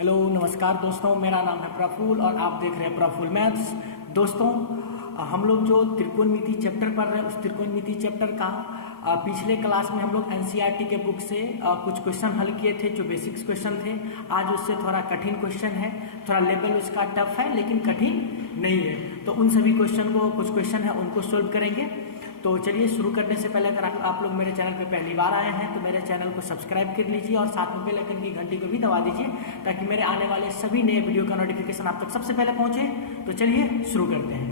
Hello नमस्कार दोस्तों, मेरा नाम है प्रफुल्ल और आप देख रहे हैं प्रफुल्ल मैथ्स। दोस्तों, हम लोग जो त्रिकोणमिति चैप्टर पढ़ रहे हैं उस त्रिकोणमिति चैप्टर का पिछले क्लास में हम लोग एनसीईआरटी के बुक से कुछ क्वेश्चन हल किए थे जो बेसिक्स क्वेश्चन थे। आज उससे थोड़ा कठिन क्वेश्चन है, थोड़ा लेवल उसका टफ है लेकिन कठिन नहीं है। तो उन सभी क्वेश्चन को कुछ क्वेश्चन है उनको सोल्व करेंगे। तो चलिए शुरू करने से पहले अगर आप लोग मेरे चैनल पे पहली बार आए हैं तो मेरे चैनल को सब्सक्राइब कर लीजिए और साथ में बेल आइकन की घंटी को भी दबा दीजिए ताकि मेरे आने वाले सभी नए वीडियो का नोटिफिकेशन आप तक सबसे पहले पहुंचे। तो चलिए शुरू करते हैं।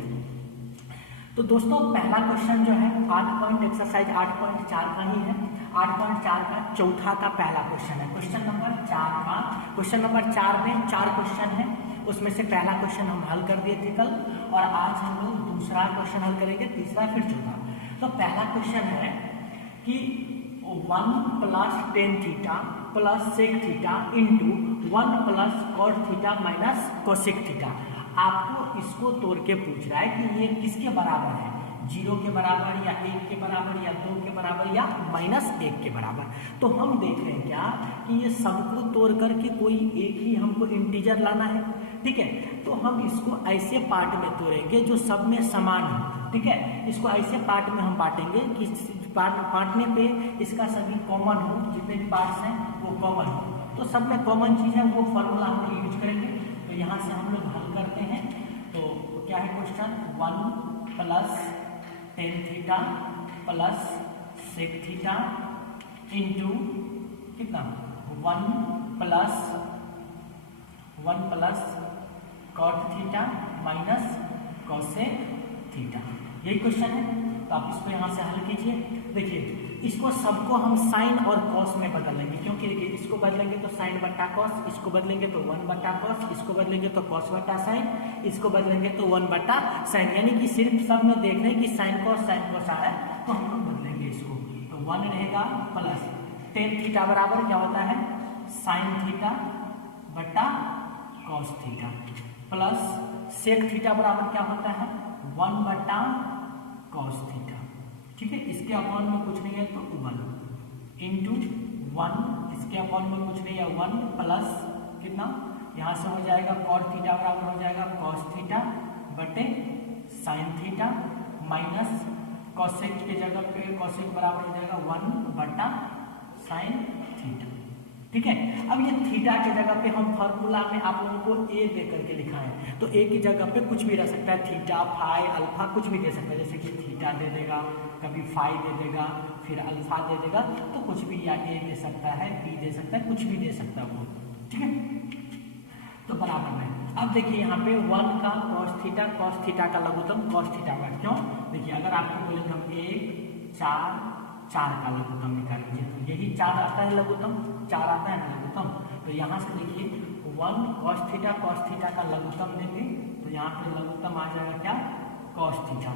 तो दोस्तों, पहला क्वेश्चन जो है 8 पॉइंट एक्सरसाइज 8.4 का ही है। 8.4 का चौथा का पहला क्वेश्चन है, क्वेश्चन नंबर 4 का। क्वेश्चन नंबर 4 में 4 क्वेश्चन है, उसमें से पहला क्वेश्चन हम हल कर दिए थे कल और आज हम लोग दूसरा क्वेश्चन हल करेंगे, तीसरा फिर चौथा। तो पहला क्वेश्चन है कि 1 + tan theta + sec theta into 1 + cot theta minus cosec theta. आपको इसको तोड़ के पूछ रहा है कि ये किसके बराबर है, 0 के बराबर या 1 के बराबर या 2 के बराबर या -1 के बराबर। तो हम देख रहे हैं क्या कि ये सबको तोड़ करके कोई एक ही हमको इंटीजर लाना है, ठीक है। तो हम इसको ऐसे पार्ट में तोड़ेंगे जो सब में समान हो, ठीक है। इसको ऐसे पार्ट में हम बांटेंगे कि बांटने पे इसका सभी कॉमन हो, जितने भी पार्ट्स हैं वो कॉमन हो। तो सब में कॉमन चीज है वो फॉर्मूला हम लोग यूज करेंगे। तो यहाँ से हम लोग हल करते हैं। तो क्या है question, 1 + tan theta + sec theta into कितना 1 + cot theta minus cosec theta. यही क्वेश्चन है। तो आप इसको यहाँ से हल कीजिए। देखिए, इसको सबको हम साइन और कॉस में बदल लेंगे, क्योंकि देखिए इसको बदलेंगे तो साइन बट्टा कॉस, इसको बदलेंगे तो 1 बट्टा कॉस, इसको बदलेंगे तो कॉस बट्टा साइन, इसको बदलेंगे तो 1 बट्टा साइन। यानी कि सिर्फ सब में देख रहे हैं कि साइन कॉस आ रहा है तो हम लोग बदलेंगे इसको। तो 1 रहेगा प्लस tan थीटा बराबर क्या होता है, साइन थीटा बट्टा cos theta plus sec theta बराबर क्या होता है 1 बट्टा कॉस थीटा, ठीक है। इसके अपॉन में कुछ नहीं है तो 1 इंटू 1, इसके अपॉन में कुछ नहीं है 1 प्लस कितना, यहाँ से हो जाएगा कॉट थीटा बराबर हो जाएगा कॉस थीटा बटे साइन थीटा माइनस कॉसेक के जगह पे कॉसेक बराबर हो जाएगा 1 बटा साइन थीटा, ठीक है। अब ये थीटा की जगह पे हम फॉर्मूला में आप लोगों को ए दे करके लिखा है, तो ए की जगह पे कुछ भी रह सकता है, थीटा फाई अल्फा कुछ भी दे सकता है। जैसे कि थीटा दे देगा, कभी फाई दे देगा, फिर अल्फा दे देगा, तो कुछ भी, या ए दे सकता है, बी दे सकता है, कुछ भी दे सकता है वो, ठीक है। तो बराबर में अब देखिए यहाँ पे 1 का cos थीटा का लघुत्तम cos थीटा का, क्यों, देखिए अगर आपको बोलेंगे हम 1 4 का लघुत्तम निकाल लीजिए, तो यही 4 आता है लघुत्तम, 4 आता है लघुत्तम। तो यहाँ से देखिए 1 cos थीटा का लघुत्तम देंगे तो यहाँ पे लघुत्तम आ जाएगा क्या, cos थीटा।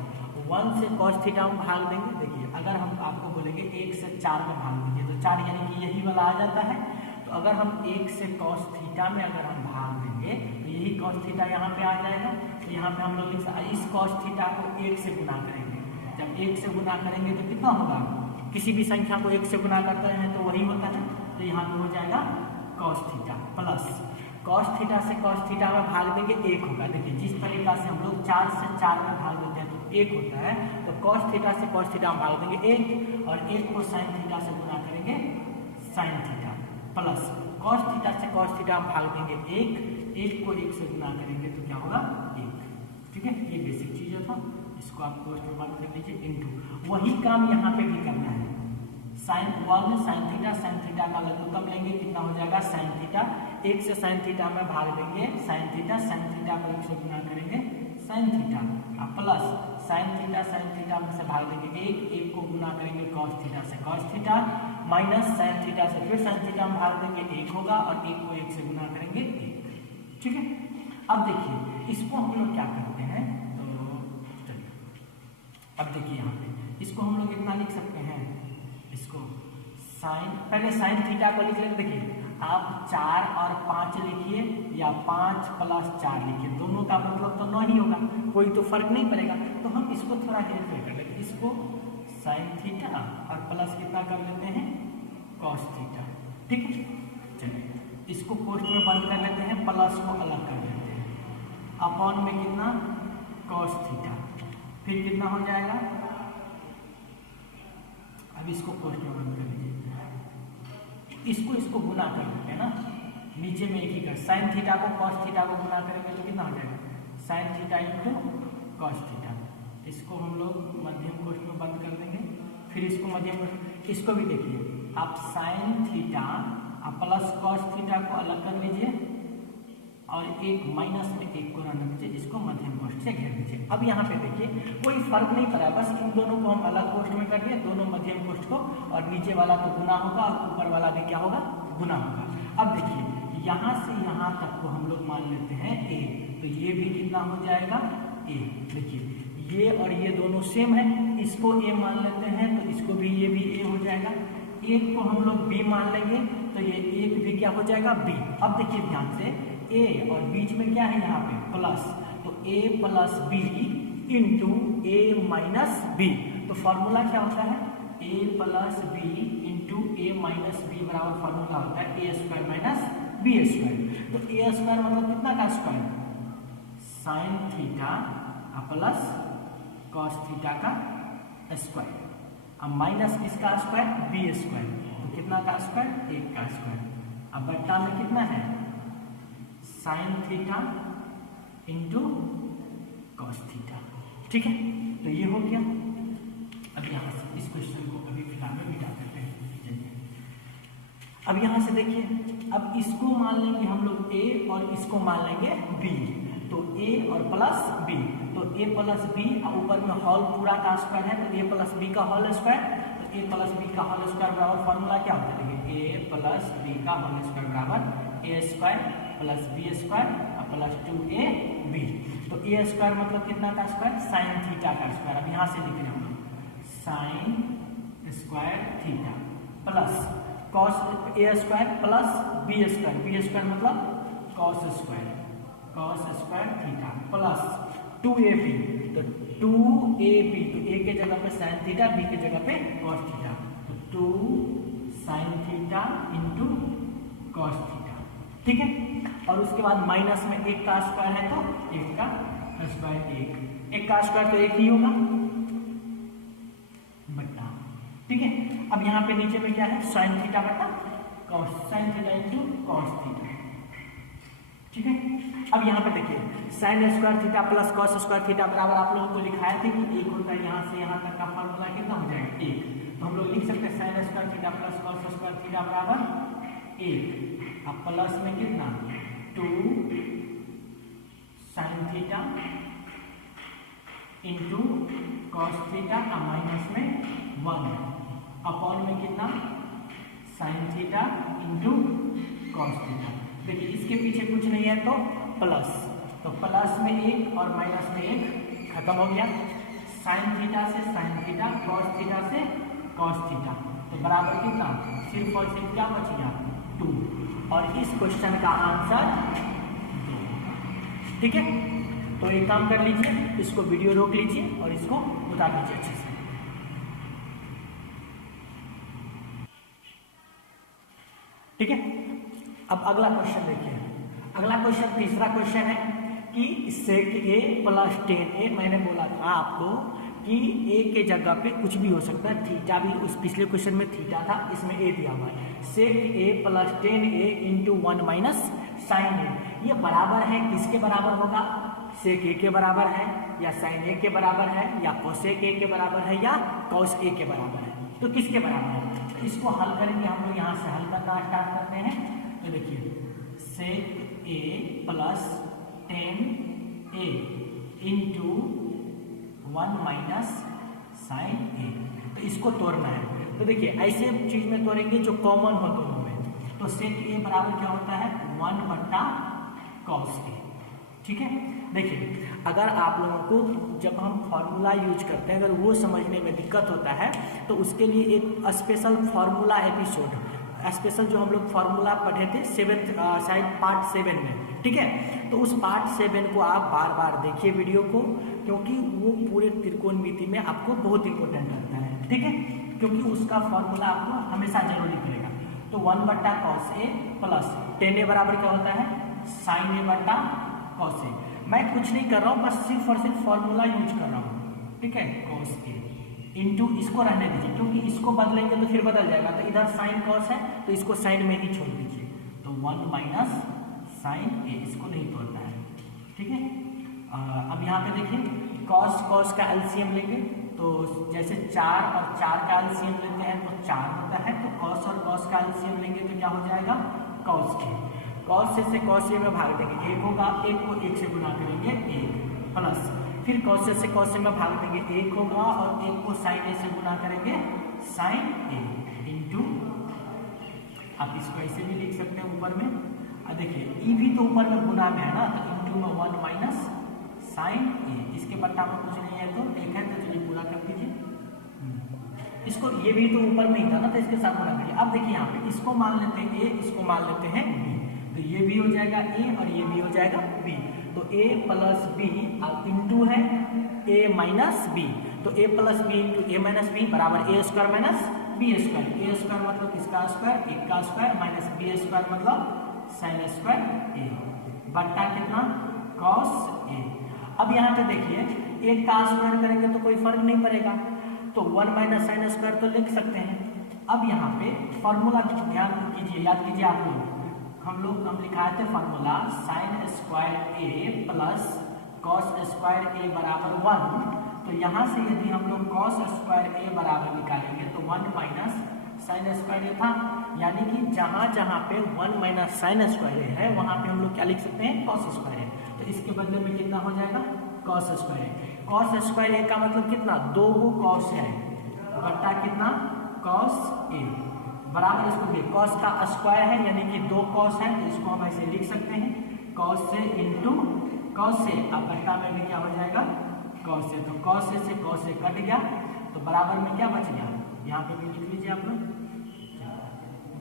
1 से cos थीटा हम भाग देंगे। देखिए अगर हम आपको बोलेंगे 1 से 4 में भाग दीजिए तो 4 यानी कि यही वाला आ जाता है। तो अगर हम 1 से cos थीटा में अगर हम भाग देंगे तो यही cos थीटा यहाँ पे आ जाएगा। तो यहाँ पे हम लोग इस cos थीटा को 1 से गुना करेंगे। जब 1 से गुना करेंगे तो कितना होगा, किसी भी संख्या को 1 से गुना करते हैं तो वही होता है। तो यहाँ पे हो जाएगा cos theta plus cos theta से cos थीटा में भाग देंगे 1 होगा। देखिए जिस तरीका से हम लोग 4 से 4 में भाग देते हैं तो 1 होता है, तो cos थीटा से cos थीटा में भाग देंगे 1 और 1 को sin थीटा से गुना करेंगे sin theta plus cos theta से cos थीटा में भाग देंगे 1 को 1 से गुना करेंगे तो क्या होगा 1, ठीक है। ये बेसिक चीज था, इसको आप पोस्ट में बंद कर लीजिए। इंटू वही काम यहाँ पे भी करना है, साइन 1 sin थीटा का लघुत्तम लेंगे, कितना हो जाएगा sin थीटा, 1 से sin थीटा में भाग देंगे sin थीटा को 1 से गुना करेंगे sin theta plus sin theta में से भाग देंगे 1 को गुना करेंगे cos थीटा से cos theta minus sin theta से फिर sin थीटा में भाग देंगे 1 होगा और 1 को 1 से गुना करेंगे 1, ठीक है। अब देखिए इसको हम लोग क्या करते हैं, तो चलिए अब देखिए यहाँ पे इसको हम लोग इतना लिख सकते हैं, इसको पहले साइन थीटा को लिख लेंगे। देखिए आप 4 और 5 लिखिए या 5 + 4 लिखिए, दोनों का मतलब तो 9 ही होगा, कोई तो फर्क नहीं पड़ेगा। तो हम इसको थोड़ा हेर फेर कर लेंगे, इसको साइन थीटा और प्लस कितना कर लेते हैं cos थीटा, ठीक है। चलिए इसको पोस्ट में बंद कर लेते हैं। प्लस को अलग कर देते हैं, अपॉन में कितना cos थीटा, फिर कितना हो जाएगा, अब इसको कोष्ठ में बंद कर लीजिए, इसको गुना कर देते हैं ना, नीचे में एक ही कर, साइन थीटा को cos थीटा को गुना करेंगे तो कितना हो जाएगा, sine theta into cos theta, इसको हम लोग मध्यम कोष्ठ में बंद कर देंगे, फिर इसको मध्यम कोष्ठ, इसको भी देखिए आप sign theta plus cos theta को अलग कर लीजिए और एक माइनस में एक को रहने दीजिए, इसको मध्यम कोष्ठ से घेर दीजिए। अब यहाँ पे देखिए कोई फर्क नहीं पड़ा, बस इन दोनों को हम अलग कोष्ठ में कर दिए, दोनों मध्यम कोष्ठ को, और नीचे वाला तो गुना होगा और ऊपर वाला भी क्या होगा, गुना होगा। अब देखिए यहाँ से यहाँ तक को हम लोग मान लेते हैं a, तो ये भी कितना हो जाएगा a। देखिए ये और ये दोनों सेम है, इसको a मान लेते हैं तो इसको भी ये भी a हो जाएगा, एक को हम लोग b मान लेंगे तो ये एक भी क्या हो जाएगा b। अब देखिए ध्यान से a और बीच में क्या है यहाँ पे प्लस, तो a plus B into A minus B, तो फॉर्मूला क्या होता है a plus B into A minus B बराबर फॉर्मूला होता है A square minus B square. तो ए स्क्वायर मतलब कितना का square, sine theta plus cos theta का स्क्वायर, अब माइनस किसका स्क्वायर, बी स्क्वायर, तो कितना का स्क्वायर, एक का स्क्वायर, अब बट्टा में कितना है sine theta into cos theta, ठीक है। तो ये हो गया। अब यहाँ से इस क्वेश्चन को अभी फिलहाल में मिटा देते हैं। अब यहाँ से देखिए, अब इसको मान लेंगे हम लोग a और इसको मान लेंगे b, तो a और प्लस b, तो a प्लस b ऊपर में होल पूरा का स्क्वायर है, तो a प्लस b का होल स्क्वायर, तो a प्लस b का होल स्क्वायर बराबर फॉर्मूला क्या होता है, देखिए a प्लस b का होल स्क्वायर बराबर a square plus b square plus 2ab, तो a स्क्वायर मतलब कितना का स्क्वायर, साइन थीटा का स्क्वायर। अब यहाँ से लिख रहे हैं sine square theta plus cos a square plus b square मतलब cos square theta plus 2ab, तो 2ab, तो a के जगह पे साइन थीटा, b के जगह पे कॉस थीटा, तो 2 sine theta into cos theta, ठीक है। और उसके बाद माइनस में एक का स्क्वायर है तो एक का स्क्वायर, एक का स्क्वायर तो एक ही होगा बट्टा, ठीक है। अब यहाँ पे नीचे में क्या है, साइन थीटा बट्टा cos, sine theta into cos theta, ठीक है। अब यहाँ पे देखिए sign square theta plus cos square theta बराबर आप लोगों को लिखाया था कि एक होता है, यहाँ से यहाँ तक का फॉर्मूला कितना हो जाएगा, एक, तो हम लोग लिख सकते हैं sine square theta plus cos square theta बराबर एक, अब प्लस में कितना 2 sine theta into cos theta का माइनस में 1 अपॉन में कितना sine theta into cos theta. देखिए इसके पीछे कुछ नहीं है तो प्लस, तो प्लस में एक और माइनस में एक खत्म हो गया, साइन थीटा से साइन थीटा, कॉस थीटा से कॉस थीटा, तो बराबर कितना, सिर्फ और सिर्फ क्या बच गया 2, और इस क्वेश्चन का आंसर 2, ठीक है। तो एक काम कर लीजिए, इसको वीडियो रोक लीजिए और इसको उतार लीजिए अच्छे से, ठीक है। अब अगला क्वेश्चन देखिए, अगला क्वेश्चन तीसरा क्वेश्चन है कि सेक a प्लस 10a, मैंने बोला था आपको कि a के जगह पे कुछ भी हो सकता है, थीटा भी, उस पिछले क्वेश्चन में थीटा था, इसमें a दिया हुआ है, sec a plus 10a into 1 minus sine a, ये बराबर है, किसके बराबर होगा, सेक a के बराबर है या साइन a के बराबर है या कोसेक a के बराबर है या कॉस a के बराबर है, तो किसके बराबर है। तो इसको हल करेंगे हम लोग, यहाँ से हल करना स्टार्ट करते हैं। तो देखिए sec a plus 10a into 1 minus sine a, तो इसको तोड़ना है। तो देखिए ऐसे चीज में तोड़ेंगे जो कॉमन हो दोनों में, तो सेक a बराबर क्या होता है 1 बट्टा कॉस a, ठीक है। देखिए अगर आप लोगों को जब हम फॉर्मूला यूज करते हैं अगर वो समझने में दिक्कत होता है तो उसके लिए एक स्पेशल फॉर्मूला एपिसोड, स्पेशल जो हम लोग फॉर्मूला पढ़े थे 7th शायद पार्ट 7 में, ठीक है। तो उस पार्ट 7 को आप बार बार देखिए वीडियो को, क्योंकि वो पूरे त्रिकोणमिति में आपको बहुत इंपॉर्टेंट रहता है, ठीक है, क्योंकि उसका फॉर्मूला आपको हमेशा जरूरी पड़ेगा। तो 1 बट्टा कॉस ए प्लस 10a बराबर क्या होता है साइन ए बटा कॉस ए। मैं कुछ नहीं कर रहा हूँ, बस सिर्फ और सिर्फ फॉर्मूला यूज कर रहा हूँ, ठीक है। कॉस ए इंटू, इसको रहने दीजिए क्योंकि इसको बदलेंगे तो फिर बदल जाएगा, तो इधर साइन कॉस है तो इसको साइन में ही छोड़ दीजिए, तो 1 माइनस साइन ए, इसको नहीं तोड़ना है, ठीक है। अब यहाँ पे देखिए कॉस का एलसीएम लेंगे, तो जैसे 4 और 4 का एलसीएम लेते हैं तो 4 होता है, तो कॉस और कॉस का एलसीएम लेंगे तो क्या हो जाएगा, कॉस ए। कॉस से कॉस ए में भाग देंगे, 1 होगा, 1 को 1 से गुणा करेंगे 1, प्लस फिर कॉस से कॉस ए में भाग देंगे 1 होगा, और 1 को साइन ए से गुणा करेंगे साइन ए, इंटू, आप इसको ऐसे भी लिख सकते हैं ऊपर में। अब देखिए ई भी तो ऊपर में गुना में है ना, तो इंटू में 1 माइनस साइन ए, इसके बट्टा में कुछ नहीं है तो एक है, तो चलिए पूरा कर दीजिए इसको, ये भी तो ऊपर में ही था ना, तो इसके साथ गुणा करिए। अब देखिए यहाँ पे इसको मान लेते हैं ए, इसको मान लेते हैं बी, तो ये भी हो जाएगा ए और ये भी हो जाएगा बी, तो ए प्लस बी इंटू है ए माइनस बी, तो ए plus B into A minus B बराबर ए स्क्वायर माइनस बी स्क्वायर। ए स्क्वायर मतलब किसका स्क्वायर, 1 का स्क्वायर, माइनस बी स्क्वायर मतलब साइन स्क्वायर ए, बट्टा कितना, कॉस ए। अब यहाँ पे देखिए 1 का स्क्वायर करेंगे तो कोई फर्क नहीं पड़ेगा, तो 1 माइनस साइन स्क्वायर तो लिख सकते हैं। अब यहाँ पे फॉर्मूला ध्यान कीजिए, याद कीजिए आप लोग, हम लिखाए थे फॉर्मूला साइन स्क्वायर ए प्लस कॉस स्क्वायर ए बराबर 1, तो यहाँ से यदि हम लोग कॉस स्क्वायर ए बराबर निकालेंगे तो 1 माइनस साइन स्क्वायर ए था, यानी कि जहाँ जहाँ पे 1 माइनस साइन स्क्वायर ए है वहाँ पे हम लोग क्या लिख सकते हैं, कॉस स्क्वायर ए, तो इसके बदले में कितना हो जाएगा, कॉस स्क्वायर ए। कॉस स्क्वायर ए का मतलब कितना, 2 कॉस है, बट्टा कितना, कॉस ए, बराबर इसको भी कॉस का स्क्वायर है यानी कि 2 कॉस है, तो इसको हम ऐसे लिख सकते हैं, कॉस से इंटू कॉस से, अब बट्टा में भी क्या हो जाएगा, कॉस से, तो कॉस से कॉस से कट गया, तो बराबर में क्या बच गया, यहाँ पे भी लिख लीजिए आप लोग,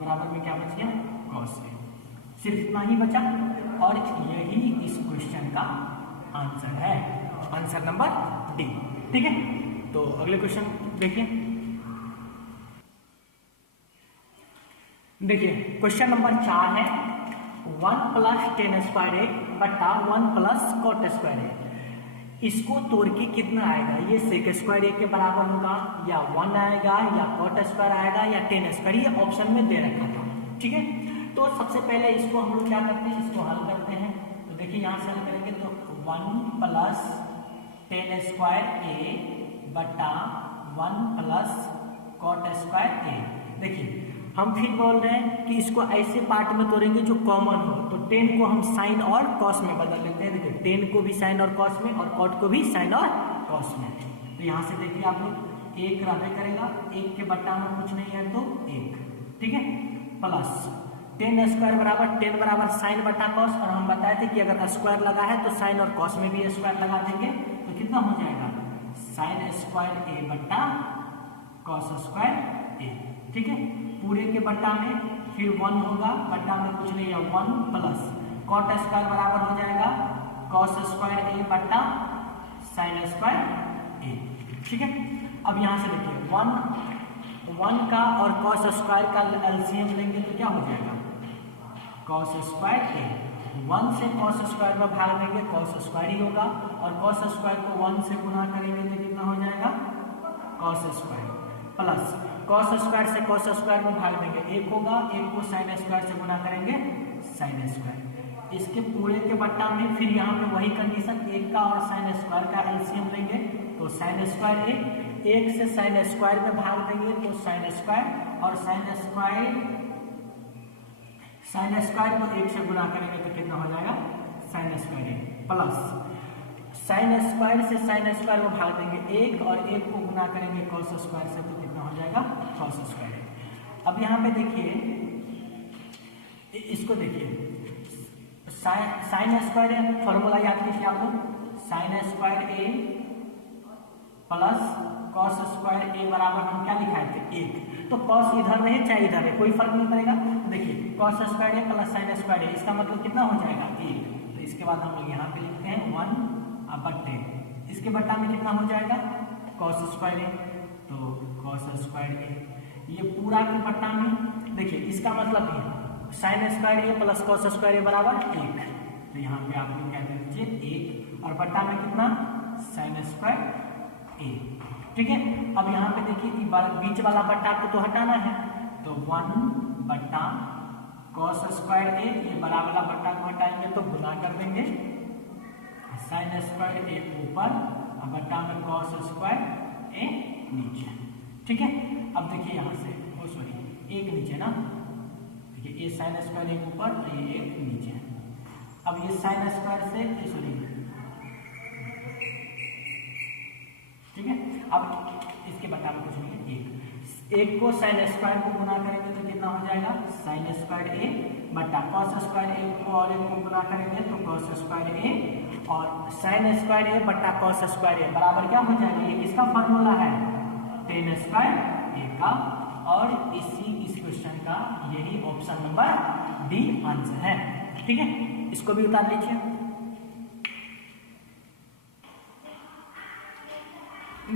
बराबर में क्या बच गया, कॉस से। सिर्फ इतना ही बचा, और यही इस क्वेश्चन का आंसर है, आंसर नंबर डी, ठीक है। तो अगले क्वेश्चन देखिए, क्वेश्चन नंबर 4 है 1 प्लस टेन स्क्वायर ए बटा 1 प्लस कॉट स्क्वायर ए, इसको तोड़ के कितना आएगा, ये सेक स्क्वायर ए के बराबर होगा, या 1 आएगा, या कॉट स्क्वायर आएगा, या टेन स्क्वायर, ये ऑप्शन में दे रखा था, ठीक है। तो सबसे पहले इसको हम लोग क्या करते हैं, इसको हल करते हैं, तो देखिए यहाँ से हल करेंगे तो 1 प्लस टेन स्क्वायर ए बटा 1 प्लस कॉट स्क्वायर ए। देखिए हम फिर बोल रहे हैं कि इसको ऐसे पार्ट में तोड़ेंगे जो कॉमन हो, तो 10 को हम साइन और कॉस में बदल लेते हैं, देखिए 10 को भी साइन और कॉस में, और कॉट को भी साइन और कॉस में, तो यहाँ से देखिए आप लोग 1 रहबे करेगा, 1 के बट्टा में कुछ नहीं है तो 1, ठीक है, प्लस टेन स्क्वायर बराबर 10 बराबर साइन बटा कॉस, और हम बताए थे कि अगर स्क्वायर लगा है तो साइन और कॉस में भी स्क्वायर लगा देंगे, तो कितना हो जाएगा, साइन स्क्वायर ए बटा कॉस स्क्वायर ए, ठीक है। पूरे के बट्टा में फिर 1 होगा, बट्टा में कुछ नहीं है, 1 प्लस कॉट स्क्वायर बराबर हो जाएगा कॉस स्क्वायर ए बट्टा साइन स्क्वायर ए, ठीक है। अब यहाँ से देखिए 1 का और कॉस स्क्वायर का एलसीएम लेंगे तो क्या हो जाएगा, कॉस स्क्वायर ए, 1 से कॉस स्क्वायर में भाग देंगे, कॉस स्क्वायर ही होगा, और कॉस स्क्वायर को 1 से गुना करेंगे तो कितना हो जाएगा, cos square, plus cos square से कॉस स्क्वायर में भाग देंगे, 1 होगा, 1 को साइन स्क्वायर से गुना करेंगे साइन स्क्वायर, इसके पूरे के बट्टा में फिर यहाँ पे वही कंडीशन, 1 का और साइन स्क्वायर का एलसीएम लेंगे तो साइन स्क्वायर 1 से साइन स्क्वायर में भाग देंगे तो साइन स्क्वायर, और साइन स्क्वायर को 1 से गुना करेंगे तो कितना हो जाएगा, sine square, plus sine square से साइन स्क्वायर में भाग देंगे 1, और 1 को गुना करेंगे कॉस स्क्वायर से तो कितना हो जाएगा, कॉस स्क्वायर। अब यहाँ पे देखिए, इसको देखिए साइन स्क्वायर फॉर्मूला याद कीजिए आप लोग, साइन स्क्वायर ए प्लस कॉस स्क्वायर ए बराबर हम क्या लिखाए थे, 1, तो कॉस इधर रहे चाहे इधर रहे कोई फर्क नहीं पड़ेगा। देखिए कॉस स्क्वायर ए प्लस साइन स्क्वायर ए, इसका मतलब कितना हो जाएगा, 1, तो इसके बाद हम लोग यहाँ पे लिखते हैं 1 बट्टे, इसके बट्टा में कितना हो जाएगा, कॉस स्क्वायर ए, तो कॉस स्क्वायर ए, ये पूरा के बट्टा में देखिए इसका मतलब ये साइन स्क्वायर ए प्लस कॉस स्क्वायर ए बराबर 1, तो यहाँ पे आप लोग क्या कर दीजिए 1 और बट्टा में कितना साइन स्क्वायर ए। ठीक है, अब यहाँ पे देखिए बीच वाला बट्टा को तो हटाना है, तो 1 बट्टा कॉस स्क्वायर ए, ये बड़ा वाला बट्टा को हटाएंगे तो गुना कर देंगे, साइन स्क्वायर ए ऊपर और बट्टा में कॉस स्क्वायर ए नीचे। ठीक है, अब देखिए यहाँ से सॉरी 1 नीचे ना, देखिए ये साइन स्क्वायर एक ऊपर और ये 1 नीचे। अब ये साइन स्क्वायर से सॉरी, ठीक है, अब इसके बट्टा में कुछ नहीं, 1 को साइन स्क्वायर को गुना करेंगे तो कितना हो जाएगा साइन स्क्वायर ए बट्टा कॉस स्क्वायर ए को और 1 को गुना करेंगे तो कॉस स्क्वायर ए, और साइन स्क्वायर ए बट्टा कॉस स्क्वायर ए बराबर क्या हो जाएगा, ये किसका फॉर्मूला है टेन स्क्वायर ए का, और इस क्वेश्चन का यही ऑप्शन नंबर डी आंसर है। ठीक है, इसको भी उतार लीजिए।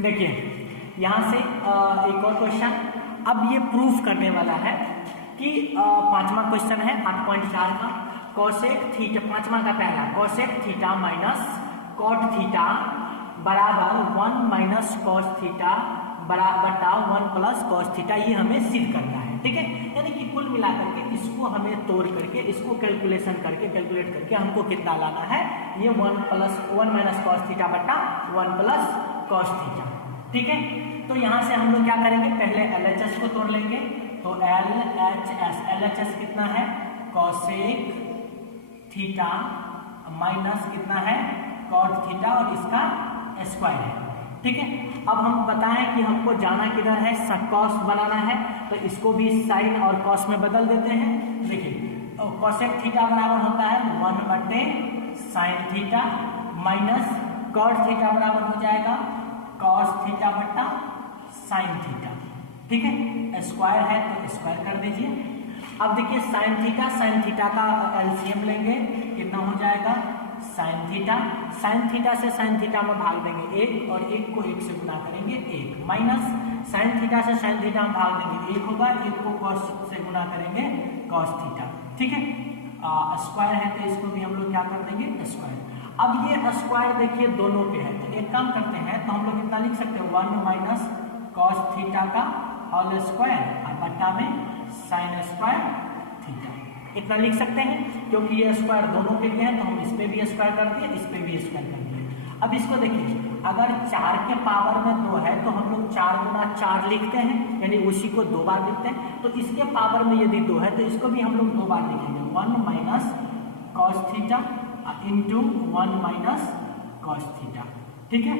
देखिए यहाँ से एक और क्वेश्चन, अब ये प्रूफ करने वाला है कि 5वां क्वेश्चन है 8.4 का, कोसेक थीटा, 5वां का पहला cosec theta minus cot theta बराबर 1 माइनस कॉस थीटा बटा 1 प्लस कॉस थीटा, ये हमें सिद्ध करना है। ठीक है, यानी कि कुल मिलाकर के इसको हमें तोड़ करके इसको कैलकुलेट करके हमको कितना लाना है, ये 1 माइनस कॉस थीटा बटा 1 प्लस कॉस थीटा। ठीक है, तो यहाँ से हम लोग क्या करेंगे, पहले LHS को तोड़ लेंगे, तो LHS कितना है कोसेक थीटा माइनस कितना है कॉट थीटा और इसका स्क्वायर है। ठीक है, अब हम बताएं कि हमको जाना किधर है, कॉस बनाना है, तो इसको भी साइन और कॉस में बदल देते हैं। देखिए कोसेक थीटा बराबर होता है 1 बटे sine theta minus cot theta बराबर हो जाएगा कॉस थीटा बटा साइन थीटा। ठीक है, स्क्वायर है तो स्क्वायर कर दीजिए। अब देखिए साइन थीटा का एलसीएम लेंगे, कितना हो जाएगा साइन थीटा से साइन थीटा में भाग देंगे 1 और 1 को 1 से गुना करेंगे 1 माइनस साइन थीटा से साइन थीटा में भाग देंगे 1 होगा, 1 को कॉस से गुना करेंगे कॉस थीटा। ठीक है, स्क्वायर है तो इसको भी हम लोग क्या कर देंगे स्क्वायर। अब ये स्क्वायर देखिए दोनों पे है, तो एक काम करते हैं, तो हम लोग कितना लिख सकते हैं 1 माइनस कॉस थीटा का होल स्क्वायर और बट्टा में साइन स्क्वायर थीटा, इतना लिख सकते हैं, क्योंकि ये स्क्वायर दोनों के लिए है तो हम इस पे भी स्क्वायर कर दिए, इस पे भी स्क्वायर कर दिए। अब इसको देखिए, अगर 4 के पावर में 2 है तो हम लोग 4 गुना 4 लिखते हैं, यानी उसी को 2 बार लिखते हैं, तो इसके पावर में यदि 2 है तो इसको भी हम लोग 2 बार लिखेंगे 1 minus cos theta into 1 minus cos theta. ठीक है,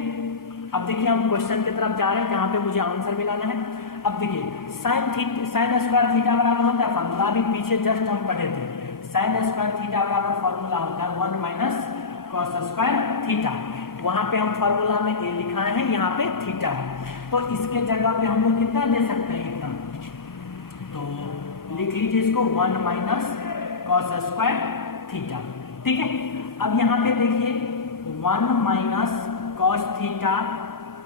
अब देखिए हम क्वेश्चन की तरफ जा रहे हैं जहाँ पे मुझे आंसर मिलाना है। अब देखिए साइन स्क्वायर थीटा बराबर होता है, फॉर्मूला भी पीछे जस्ट हम पढ़े थे, साइन स्क्वायर थीटा बराबर फॉर्मूला होता है 1 माइनस कॉस स्क्वायर थीटा। वहाँ पे हम फॉर्मूला में ए लिखाए हैं, यहाँ पे थीटा है, तो इसके जगह पे हम लोग कितना ले सकते हैं इतना, तो लिख लीजिए इसको 1 माइनस कॉस स्क्वायर थीटा। ठीक है, अब यहाँ पे देखिए 1 minus cos theta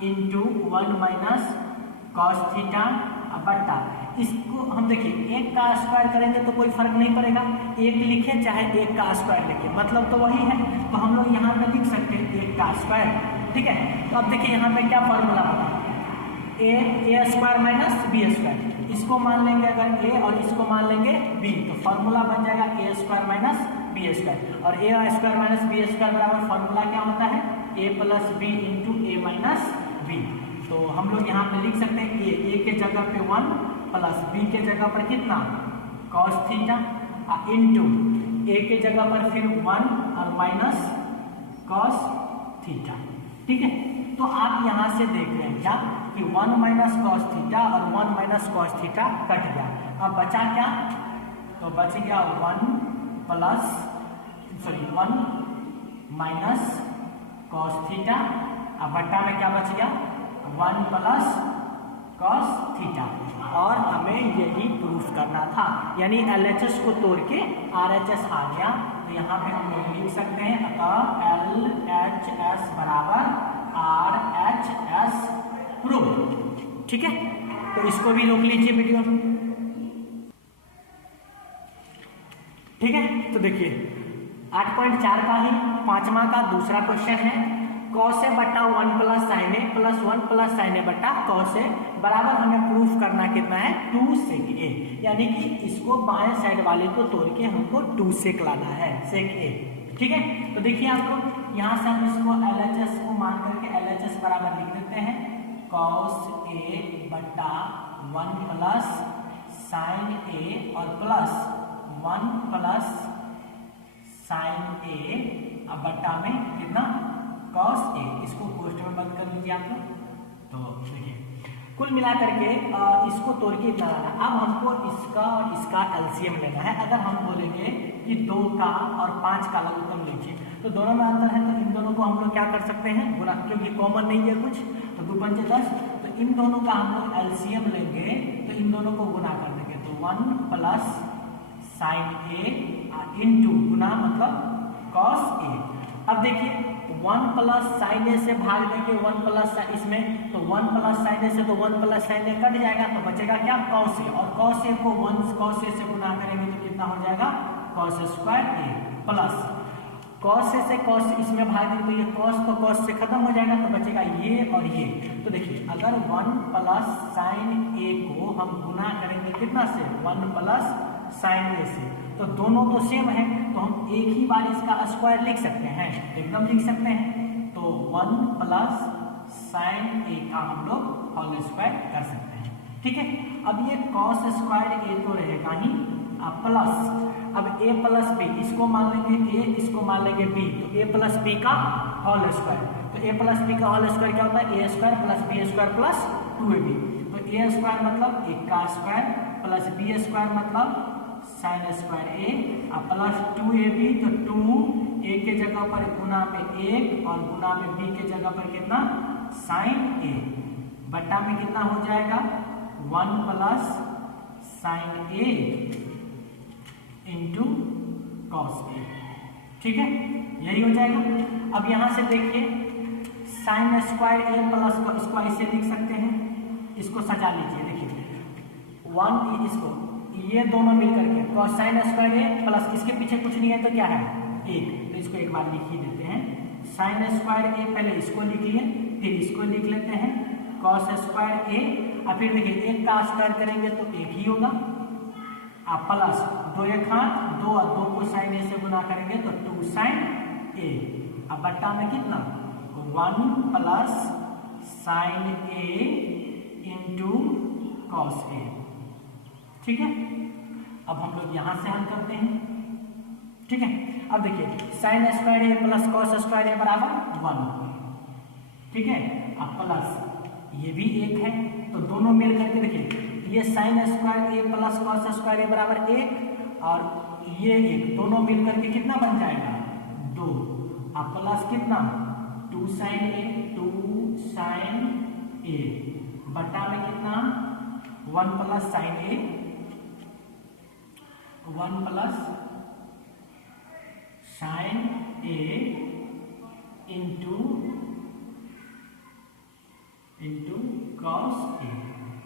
into 1 minus cos theta बट्टा, इसको हम देखिए 1 का स्क्वायर करेंगे तो कोई फर्क नहीं पड़ेगा, 1 लिखे चाहे 1 का स्क्वायर लिखे, मतलब तो वही है, तो हम लोग यहाँ पे लिख सकते हैं 1 का स्क्वायर। ठीक है, तो अब देखिए यहाँ पे क्या फॉर्मूला होगा, ए स्क्वायर माइनस बी स्क्वायर, इसको मान लेंगे अगर ए और इसको मान लेंगे बी, तो फॉर्मूला बन जाएगा ए स्क्वायर माइनस बी स्क्वायर, और ए स्क्वायर माइनस बी स्क्वायर बराबर फॉर्मूला क्या होता है ए plus B into A minus B. तो हम लोग यहाँ पे लिख सकते हैं ए के जगह पे 1 प्लस बी के जगह पर कितना कॉस थीटा इंटू ए के जगह पर फिर 1 और माइनस कॉस थीटा। ठीक है, तो आप यहाँ से देख रहे हैं क्या कि 1 माइनस कॉस थीटा और 1 माइनस कॉस थीटा कट गया, अब बचा क्या, तो बच गया 1 माइनस कॉस थीटा, अब बट्टा में क्या बच गया 1 प्लस कॉस थीटा, और हमें यही प्रूफ करना था, यानी LHS को तोड़ के RHS आ गया, तो यहाँ पे हम लोग लिख सकते हैं अतः LHS बराबर RHS प्रूफ। ठीक है, तो इसको भी रोक लीजिए वीडियो। ठीक है, तो देखिए 8.4 का ही 5वां का दूसरा क्वेश्चन है, कॉस ए बट्टा 1 प्लस साइन ए प्लस 1 प्लस साइन ए बट्टा कॉस ए बराबर हमें प्रूफ करना कितना है 2 सेक ए, यानी कि इसको बाएं साइड वाले को तोड़ के हमको 2 सेक लाना है, सेक ए। ठीक है, तो देखिए आप लोग यहाँ से हम इसको LHS को मान करके LHS बराबर लिख देते हैं, कॉस ए बट्टा 1 प्लस साइन ए और प्लस 1 प्लस साइन ए अब बट्टा में कितना कॉस ए, इसको कोष्ठ में बंद कर लीजिए आप लोग। तो देखिए कुल मिला करके इसको तोड़ के इतना लाना। अब हमको इसका और इसका एलसीएम लेना है। अगर हम बोलेंगे कि 2 का और 5 का लघुत्तम लीजिए तो दोनों में अंतर है, तो इन दोनों को हम लोग क्या कर सकते हैं गुना, क्योंकि कॉमन नहीं है कुछ, तो 2 पंचे 10, तो इन दोनों का हम लोग एलसीएम लेंगे तो इन दोनों को गुना कर देंगे, तो 1 प्लस साइन ए इंटू गुना मतलब कॉस ए। अब देखिए 1 प्लस साइन ए से भाग देंगे 1 प्लस इसमें, तो 1 प्लस साइन ए से तो 1 प्लस साइन ए कट जाएगा, तो बचेगा क्या कॉस ए, और कॉस ए को 1 कॉस ए से गुना करेंगे तो कितना हो जाएगा cos square A plus cos A से कॉस इसमें भाग देंगे तो ये कॉस तो कॉस से खत्म हो जाएगा, तो बचेगा ये और ये। तो देखिए अगर 1 प्लस साइन ए को हम गुना करेंगे कितना से 1 प्लस साइन ए से, तो दोनों तो सेम है, तो हम एक ही बार इसका स्क्वायर लिख सकते हैं, एकदम लिख सकते हैं। तो 1 प्लस साइन ए का हम लोग होल स्क्वायर कर सकते हैं। ठीक है, अब ये कॉस स्क्वायर ए तो रहेगा ही प्लस, अब a प्लस बी, इसको मान लेंगे a, इसको मान लेंगे b, तो a प्लस बी का होल स्क्वायर, तो a प्लस बी का होल स्क्वायर क्या होता है a square plus B square plus 2ab, तो a स्क्वायर मतलब 1 का स्क्वायर प्लस b स्क्वायर मतलब sine square a plus 2ab, तो 2 a के जगह पर गुना में 1 और गुना में b के जगह पर कितना साइन a बट्टा में कितना हो जाएगा 1 plus sine a into cos A. ठीक है, यही हो जाएगा। अब यहां से देखिए साइन स्क्वायर ए प्लस को इसको ऐसे लिख सकते हैं, इसको सजा लीजिए, देखिए 1 इसको ये दोनों मिलकर के कॉस साइन स्क्वायर ए प्लस इसके पीछे कुछ नहीं है तो क्या है 1, तो इसको एक बार लिख ही देते हैं, साइन स्क्वायर ए पहले इसको लिख लिए फिर इसको लिख लेते हैं कॉस स्क्वायर ए, और फिर देखिए 1 का स्क्वायर करेंगे तो 1 ही होगा, आप प्लस 2 1 हाथ 2 और 2 को साइन ए से गुना करेंगे तो 2 साइन ए, अब बट्टा में कितना 1 plus sign A into cos A. ठीक है, अब हम लोग यहां से हल करते हैं। ठीक है, अब देखिए साइन स्क्वायर ए प्लस कॉस स्क्वायर ए बराबर 1। ठीक है, अब प्लस ये भी 1 है, तो दोनों मिल करके देखिए ये साइन स्क्वायर ए प्लस कॉस स्क्वायर ए बराबर 1 और ये 1 दोनों मिल करके कितना बन जाएगा 2, अब प्लस कितना 2 साइन ए बट्टा में कितना 1 plus sign A 1 plus sign A into cos A.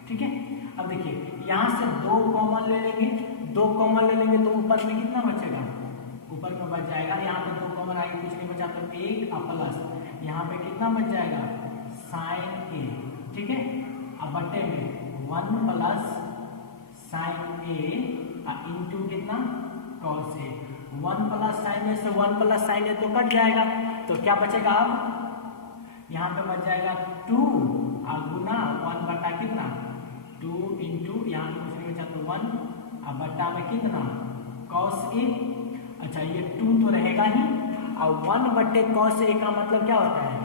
ठीक है, अब देखिए यहां से 2 कॉमन ले लेंगे, 2 कॉमन ले लेंगे तो ऊपर में कितना बचेगा, ऊपर में बच जाएगा, यहाँ पे 2 कॉमन आगे कुछ नहीं बचा तो 1 प्लस यहाँ पे कितना बच जाएगा साइन ए। ठीक है, अब बट्टे में 1 प्लस साइन ए इंटू कितना कॉस ए, 1 प्लस साइन ए से 1 प्लस साइन ए तो कट जाएगा, तो क्या बचेगा अब यहाँ पे बच जाएगा 2 गुना 1 बटा कितना 2 इंटू यहाँ पे कुछ नहीं बचा तो 1, अब बट्टा में कितना कॉस ए। अच्छा ये 2 तो रहेगा ही, और 1 बट्टे कॉस ए का मतलब क्या होता है,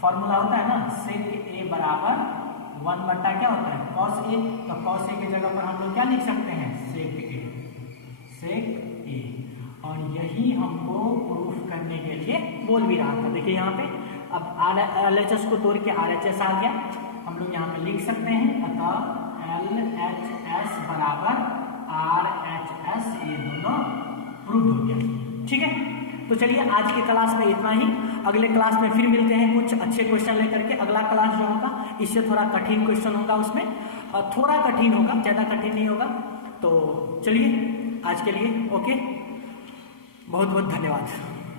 फॉर्मूला होता है ना सेक ए बराबर 1 बट्टा क्या होता है कॉस ए, तो कॉस ए की जगह पर हम लोग क्या लिख सकते हैं सेक ए, और यही हमको प्रूफ करने के लिए बोल भी रहा था। देखिए यहाँ पे अब LHS को तोड़ के RHS आ गया, हम लोग यहाँ पे लिख सकते हैं, अतः LHS बराबर RHS, ये दोनों प्रूफ हो गया। ठीक है, तो चलिए आज की क्लास में इतना ही, अगले क्लास में फिर मिलते हैं कुछ अच्छे क्वेश्चन लेकर के। अगला क्लास जो होगा इससे थोड़ा कठिन क्वेश्चन होगा, उसमें थोड़ा कठिन होगा, ज़्यादा कठिन नहीं होगा। तो चलिए आज के लिए ओके। बहुत बहुत धन्यवाद।